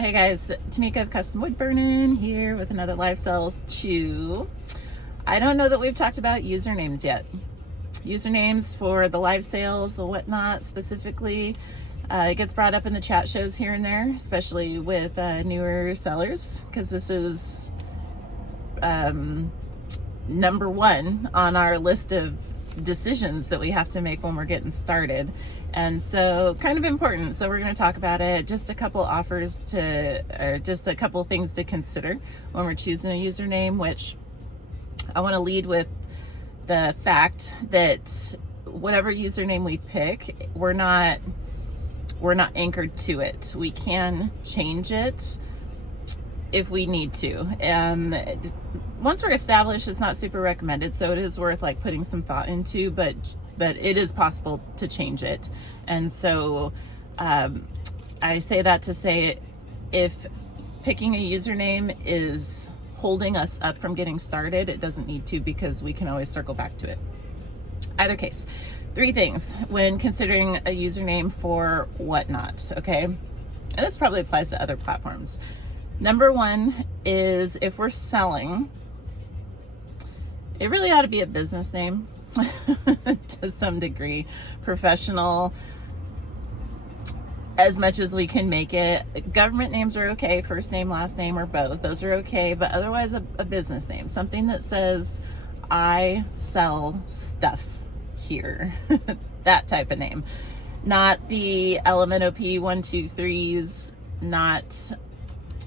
Hey guys, Tamika of Custom Wood Burning here with another Live Sales Chew. I don't know that we've talked about usernames yet. Usernames for the live sales, the whatnot specifically. It gets brought up in the chat shows here and there, especially with newer sellers, because this is number one on our list of decisions that we have to make when we're getting started. And so kind of important. So we're going to talk about it. Just a couple offers or just a couple things to consider when we're choosing a username, which I want to lead with the fact that whatever username we pick, we're not anchored to it. We can change it if we need to. Once we're established, it's not super recommended, so it is worth like putting some thought into, but it is possible to change it. And so I say that to say, if picking a username is holding us up from getting started, it doesn't need to, because we can always circle back to it. Either case, 3 things when considering a username for whatnot, okay? And this probably applies to other platforms. Number 1 is, if we're selling, it really ought to be a business name to some degree, professional, as much as we can make it. Government names are okay, first name, last name, or both. Those are okay, but otherwise a business name, something that says, I sell stuff here. That type of name. Not the LMNOP 1, 2, 3s, not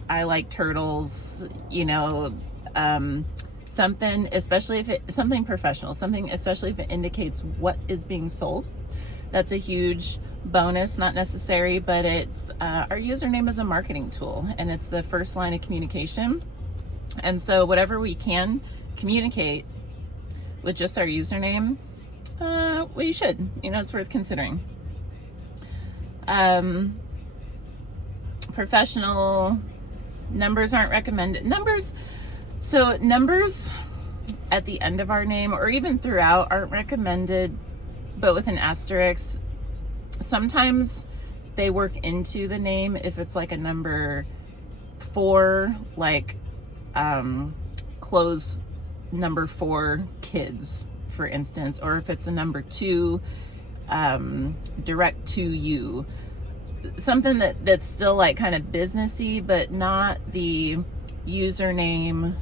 I like turtles, something, especially if something professional, something, especially if it indicates what is being sold. That's a huge bonus, not necessary, but it's our username is a marketing tool, and it's the first line of communication. And so whatever we can communicate with just our username, we should, it's worth considering. Professional, numbers aren't recommended. Numbers at the end of our name, or even throughout, aren't recommended, but with an asterisk. Sometimes they work into the name if it's like a number 4, like close number 4 kids, for instance, or if it's a number 2, direct to you. Something that's still like kind of businessy, but not the username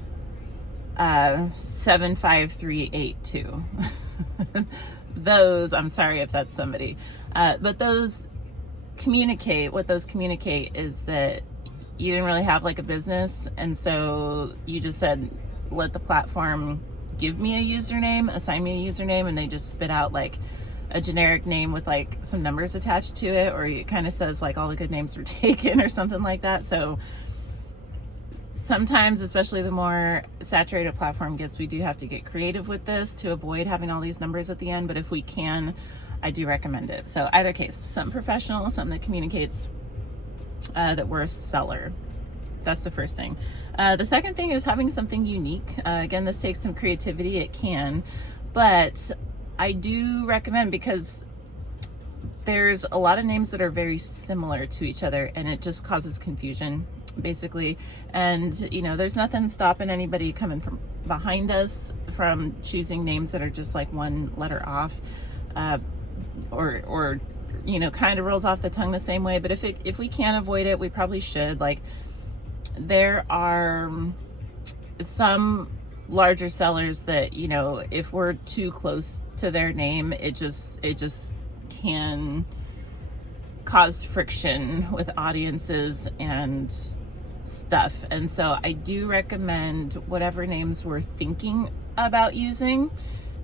75382. Those, I'm sorry if that's somebody, but those communicate, what those communicate is that you didn't really have like a business, and so you just said, let the platform give me a username, assign me a username, and they just spit out like a generic name with like some numbers attached to it, or it kind of says like all the good names were taken or something like that. So sometimes, especially the more saturated a platform gets, we do have to get creative with this to avoid having all these numbers at the end, but if we can, I do recommend it. So either case, something professional, something that communicates that we're a seller. That's the first thing. The second thing is having something unique. Again, this takes some creativity, it can, but I do recommend, because there's a lot of names that are very similar to each other, and it just causes confusion, basically. And there's nothing stopping anybody coming from behind us from choosing names that are just like one letter off, or kind of rolls off the tongue the same way. But if we can't avoid it, we probably should. Like, there are some larger sellers that, if we're too close to their name, it just can cause friction with audiences and stuff. And so I do recommend, whatever names we're thinking about using,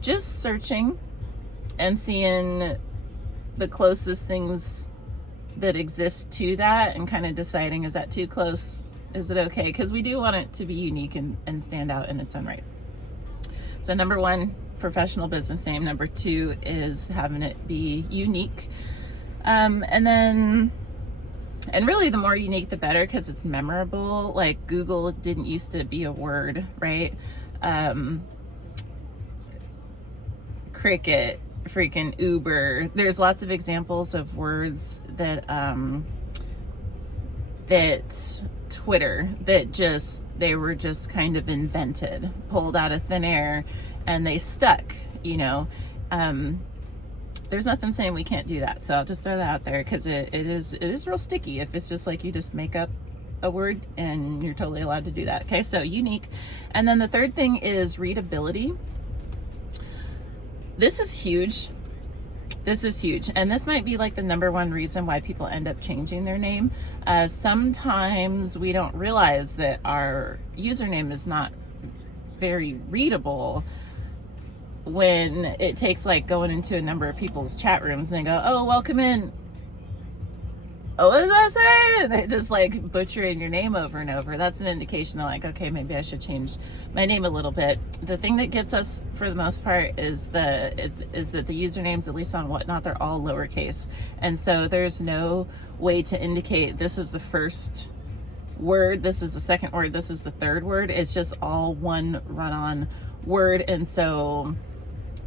just searching and seeing the closest things that exist to that, and kind of deciding, is that too close? Is it okay? Because we do want it to be unique and stand out in its own right. So number 1, professional business name. Number 2 is having it be unique. And really, the more unique, the better, because it's memorable. Like, Google didn't used to be a word, right? Cricket, freaking Uber. There's lots of examples of words that that Twitter, that they were just kind of invented, pulled out of thin air, and they stuck, you know. There's nothing saying we can't do that, so I'll just throw that out there, because it is real sticky if it's just like you just make up a word, and you're totally allowed to do that. Okay, so unique. And then the third thing is readability. This is huge. This is huge, and this might be like the number one reason why people end up changing their name. Sometimes we don't realize that our username is not very readable when it takes like going into a number of people's chat rooms and they go, oh, welcome in. Oh, what does that say? They just like butchering your name over and over. That's an indication that like, okay, maybe I should change my name a little bit. The thing that gets us for the most part is that the usernames, at least on Whatnot, they're all lowercase. And so there's no way to indicate this is the first word, this is the second word, this is the third word. It's just all one run-on word. And so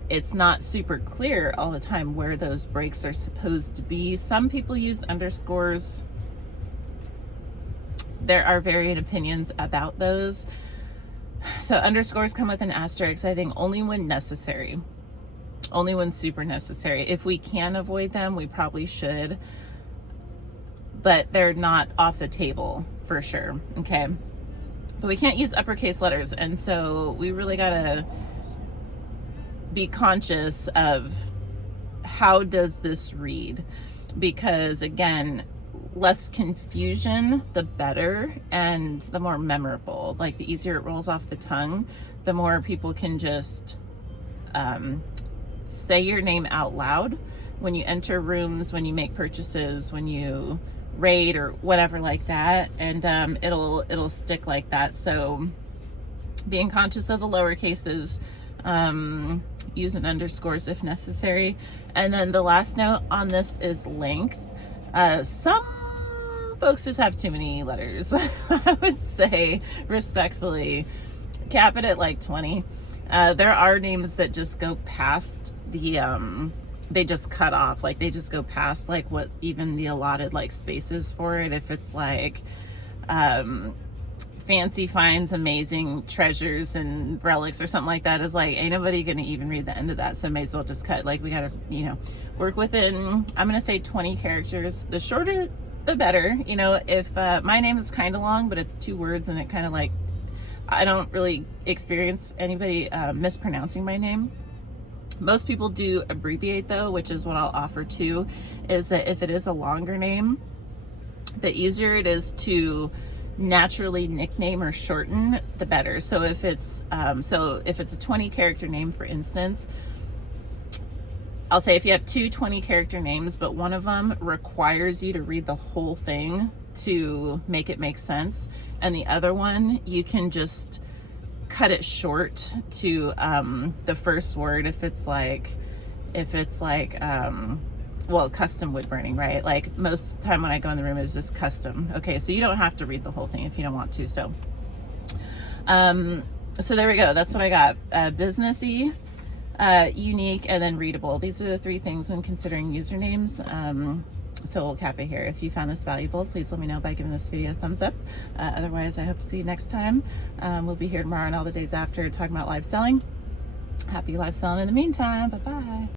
it's not super clear all the time where those breaks are supposed to be. Some people use underscores. There are varying opinions about those. So underscores come with an asterisk, I think, only when necessary. Only when super necessary. If we can avoid them, we probably should. But they're not off the table for sure, okay? But we can't use uppercase letters, and so we really gotta be conscious of how does this read, because again, less confusion the better, and the more memorable, like the easier it rolls off the tongue, the more people can just say your name out loud when you enter rooms, when you make purchases, when you raid or whatever like that, and it'll stick like that. So being conscious of the lower cases, using underscores if necessary. And then the last note on this is length. Some folks just have too many letters. I would say respectfully cap it at like 20. There are names that just go past the they just cut off, like they just go past like what even the allotted like spaces for it. If it's like fancy finds, amazing treasures and relics or something like that, is like, ain't nobody gonna even read the end of that, so may as well just cut. Like, we gotta, you know, work within, I'm gonna say 20 characters. The shorter the better. You know, if my name is kind of long but it's 2 words, and it kind of like, I don't really experience anybody mispronouncing my name. Most people do abbreviate though, which is what I'll offer too, is that if it is a longer name, the easier it is to naturally nickname or shorten, the better. So if it's a 20 character name, for instance, I'll say if you have 2 20 character names, but one of them requires you to read the whole thing to make it make sense, and the other one you can just cut it short to the first word. If it's like well, custom wood burning, right? Like most of the time when I go in the room, it's just custom. Okay, so you don't have to read the whole thing if you don't want to. So so there we go. That's what I got. Businessy, unique, and then readable. These are the 3 things when considering usernames. So we'll cap it here. If you found this valuable, please let me know by giving this video a thumbs up. Otherwise, I hope to see you next time. We'll be here tomorrow and all the days after talking about live selling. Happy live selling in the meantime. Bye-bye.